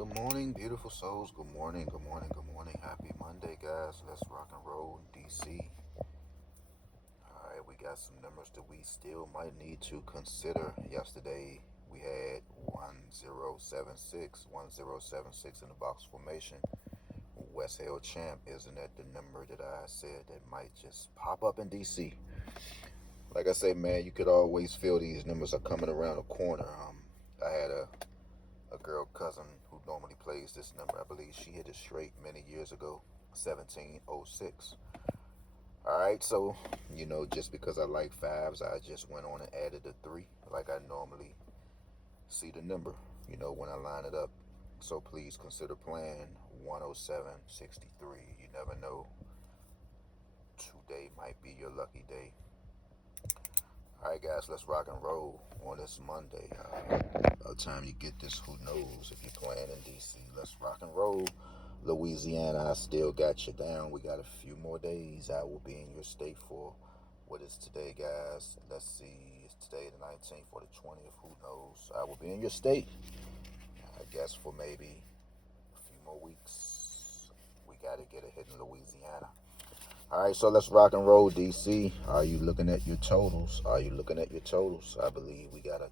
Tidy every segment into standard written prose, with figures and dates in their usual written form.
Good morning, beautiful souls. Good morning, good morning, good morning. Happy Monday, guys. Let's rock and roll, DC. All right, we got some numbers that we still might need to consider. Yesterday, we had 1076 in the box formation. West Hill Champ, isn't that the number that I said that might just pop up in DC? Like I say, man, you could always feel these numbers are coming around the corner. I had a girl cousin who normally plays this number. I believe she hit it straight many years ago, 1706. All right, so just because I like fives, I just went on and added a three, like I normally see the number. When I line it up. So please consider playing 10763. You never know. Today might be your lucky day. All right, guys, let's rock and roll on this Monday. By the time you get this, who knows if you're playing in DC. Let's rock and roll. Louisiana, I still got you down. We got a few more days. I will be in your state for what is today, guys. Let's see. It's today the 19th or the 20th. Who knows? I will be in your state, I guess, for maybe a few more weeks. We got to get a hit in Louisiana. All right, so let's rock and roll, DC. Are you looking at your totals? Are you looking at your totals? I believe we got a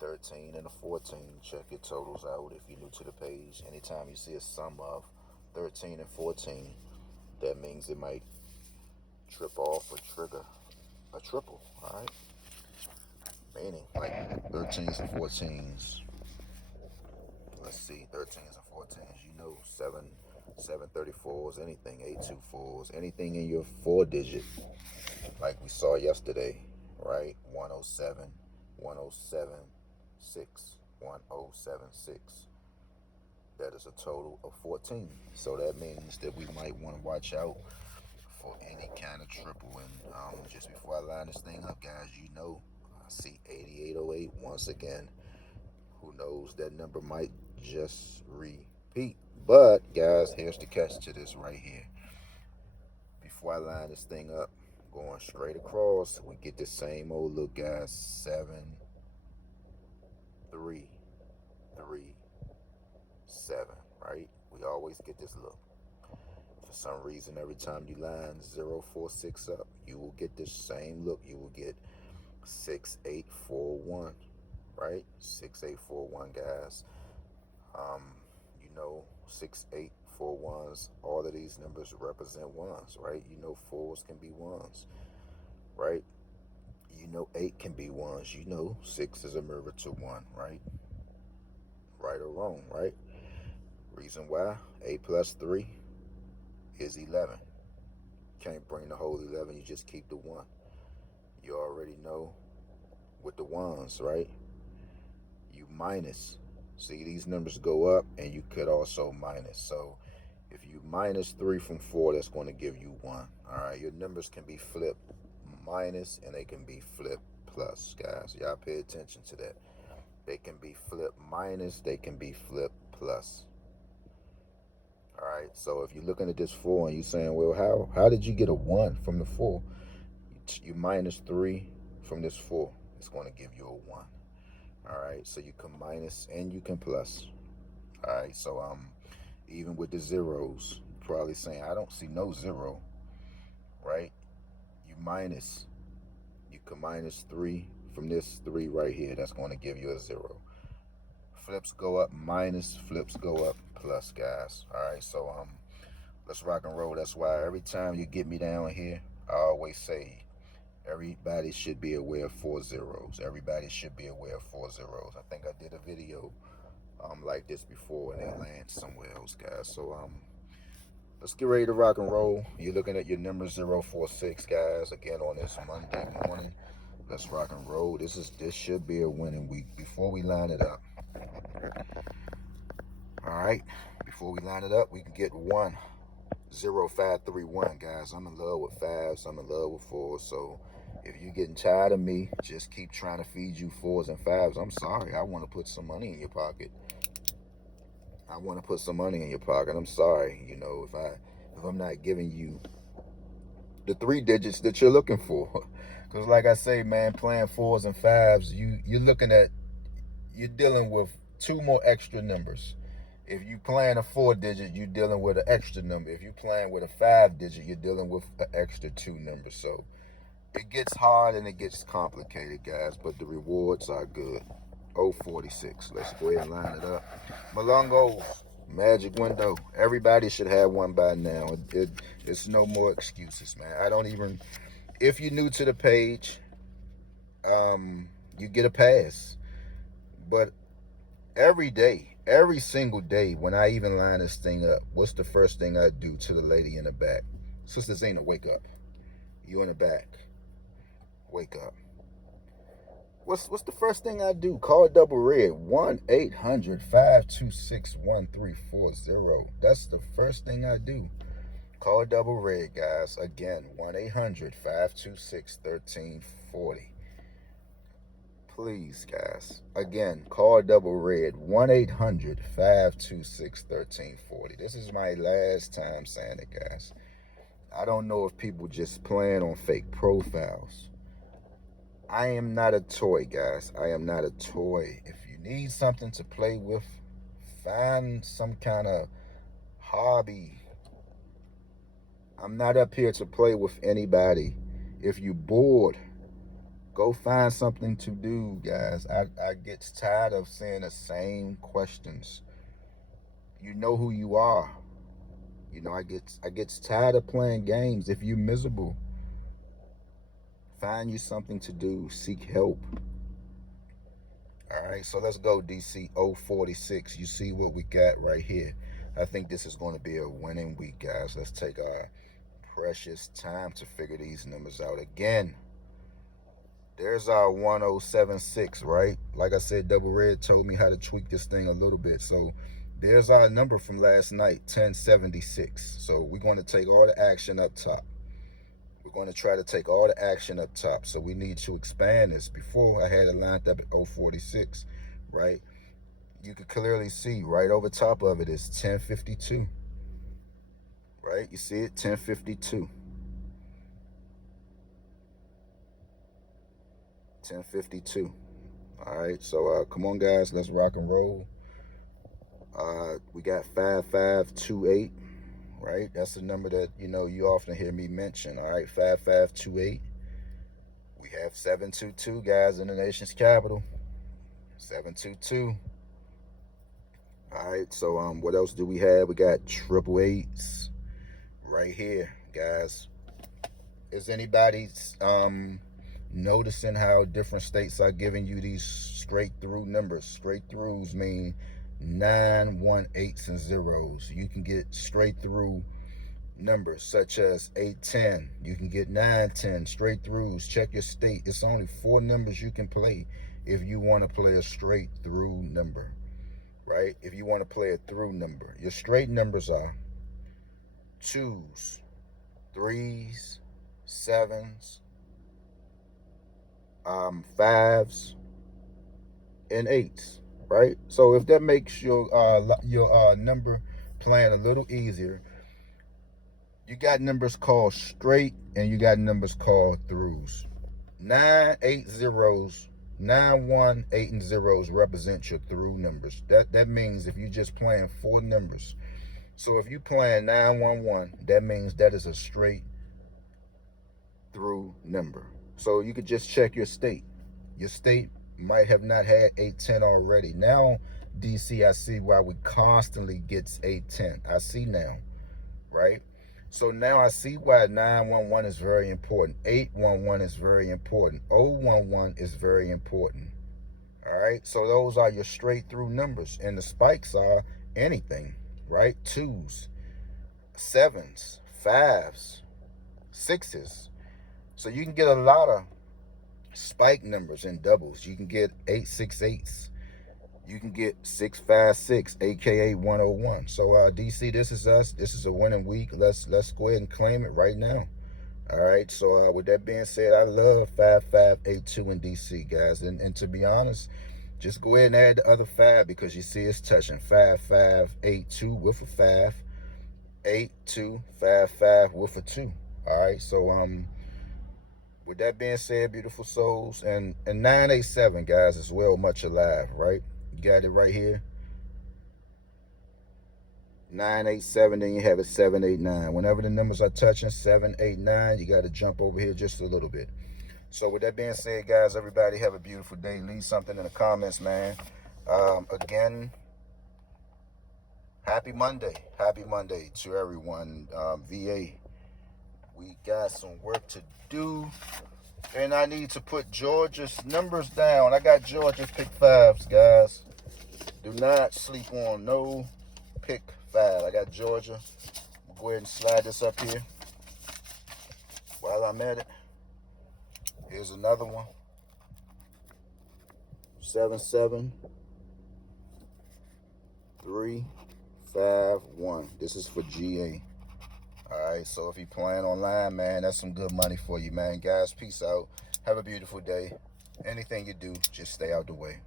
13 and a 14. Check your totals out if you're new to the page. Anytime you see a sum of 13 and 14, that means it might trip off or trigger a triple. All right, meaning like 13s and 14s. Let's see, 13s and 14s. 734s, anything, 824s, anything in your four digit, like we saw yesterday, right? 107, 1076, 1076. That is a total of 14. So that means that we might want to watch out for any kind of triple. And just before I line this thing up, guys, I see 8808 once again. Who knows? That number might just repeat. But, guys, here's the catch to this right here. Before I line this thing up, going straight across, we get the same old look, guys. 7, 3, 3, 7, right? We always get this look. For some reason, every time you line 046 up, you will get this same look. You will get 6841, right? 6841, guys. 6841s, all of these numbers represent ones, right? Fours can be ones, right? 8 can be ones. 6 is a mirror to 1, right? Right or wrong, right? Reason why 8 plus 3 is 11. Can't bring the whole 11, you just keep the 1. You already know with the ones, right? You minus. See, these numbers go up and you could also minus. So if you minus 3 from 4, that's going to give you 1. All right, your numbers can be flipped minus and they can be flipped plus, guys. Y'all pay attention to that. They can be flipped minus, they can be flipped plus. All right, so if you're looking at this 4 and you're saying, well, how did you get a 1 from the 4? You minus 3 from this 4. It's going to give you a 1. All right, so you can minus and you can plus. All right, so even with the zeros, you're probably saying, I don't see no 0, right? You can minus 3 from this 3 right here. That's going to give you a 0. Flips go up minus, flips go up plus, guys. All right, so let's rock and roll. That's why every time you get me down here, I always say everybody should be aware of 4 zeros. Everybody should be aware of 4 zeros. I think I did a video like this before and they land somewhere else, guys. So let's get ready to rock and roll. You're looking at your number 046, guys. Again on this Monday morning. Let's rock and roll. This should be a winning week. Before we line it up. All right. Before we line it up, we can get 10531, guys. I'm in love with fives. I'm in love with fours. So if you're getting tired of me, just keep trying to feed you fours and fives. I'm sorry. I want to put some money in your pocket. I'm sorry. If I'm not giving you the 3 digits that you're looking for. Because like I say, man, playing fours and fives, you're dealing with 2 more extra numbers. If you playing a 4-digit, you're dealing with an extra number. If you're playing with a 5-digit, you're dealing with an extra 2 number. So it gets hard and it gets complicated, guys, but the rewards are good. 046. Let's go ahead and line it up. Malungos, magic window. Everybody should have one by now. It's no more excuses, man. I don't even. If you're new to the page, you get a pass. But every day, every single day, when I even line this thing up, what's the first thing I do to the lady in the back? Sister Zena, wake up. You in the back. Wake up. What's the first thing I do? Call Double Red. 1-800-526-1340. That's the first thing I do. Call Double Red, guys. Again, 1-800-526-1340. Please, guys. Again, call Double Red. 1-800-526-1340. This is my last time saying it, guys. I don't know if people just playing on fake profiles. I am not a toy, guys. I am not a toy. If you need something to play with, find some kind of hobby. I'm not up here to play with anybody. If you're bored, go find something to do, guys. I get tired of saying the same questions. You know who you are. You know, I get tired of playing games. If you're miserable, find you something to do. Seek help. All right, so let's go, DC 046. You see what we got right here. I think this is going to be a winning week, guys. Let's take our precious time to figure these numbers out. Again, there's our 1076, right? Like I said, Double Red told me how to tweak this thing a little bit. So there's our number from last night, 1076. So we're going to take all the action up top. We're going to try to take all the action up top. So we need to expand this. Before, I had it lined up at 046, right? You could clearly see right over top of it is 1052, right? You see it, 1052. 1052. All right, so come on, guys, let's rock and roll. We got 5528. Right, that's the number that you often hear me mention. All right, 5528. We have 722, guys, in the nation's capital. 722. All right, so what else do we have? We got 888s right here, guys. Is anybody noticing how different states are giving you these straight through numbers? Straight throughs mean 9, 1, 8s, and zeros. You can get straight through numbers such as 810. You can get 910 straight throughs. Check your state. It's only 4 numbers you can play if you want to play a straight through number, right? If you want to play a through number, your straight numbers are 2s, 3s, 7s, 5s, and 8s. Right? So if that makes your number playing a little easier, you got numbers called straight and you got numbers called throughs. 9, 8 zeros, 9, 1, 8 and zeros represent your through numbers. That means if you're just playing 4 numbers. So if you're playing 911, that means that is a straight through number. So you could just check your state. Your state might have not had 810 already. Now, DC, I see why we constantly gets 810. I see now, right? So now I see why 911 is very important. 811 is very important. 011 is very important. All right, so those are your straight through numbers, and the spikes are anything, right? 2s, 7s, 5s, 6s. So you can get a lot of spike numbers and doubles. You can get 868s. You can get 656, aka 101. So DC, this is us. This is a winning week. Let's go ahead and claim it right now. All right. So with that being said, I love 5582 in DC, guys. And to be honest, just go ahead and add the other 5 because you see it's touching 5582 with a 5, 82, 55 with a 2. All right. So with that being said, beautiful souls, and 987, guys, as well, much alive, right? You got it right here. 987, then you have it 789. Whenever the numbers are touching 789, you got to jump over here just a little bit. So with that being said, guys, everybody have a beautiful day. Leave something in the comments, man. Again, happy Monday to everyone. VA, we got some work to do, and I need to put Georgia's numbers down. I got Georgia pick fives, guys. Do not sleep on no pick five. I got Georgia. I'll go ahead and slide this up here while I'm at it. Here's another one. 77351. This is for GA. Alright, so if you're playing online, man, that's some good money for you, man. Guys, peace out. Have a beautiful day. Anything you do, just stay out the way.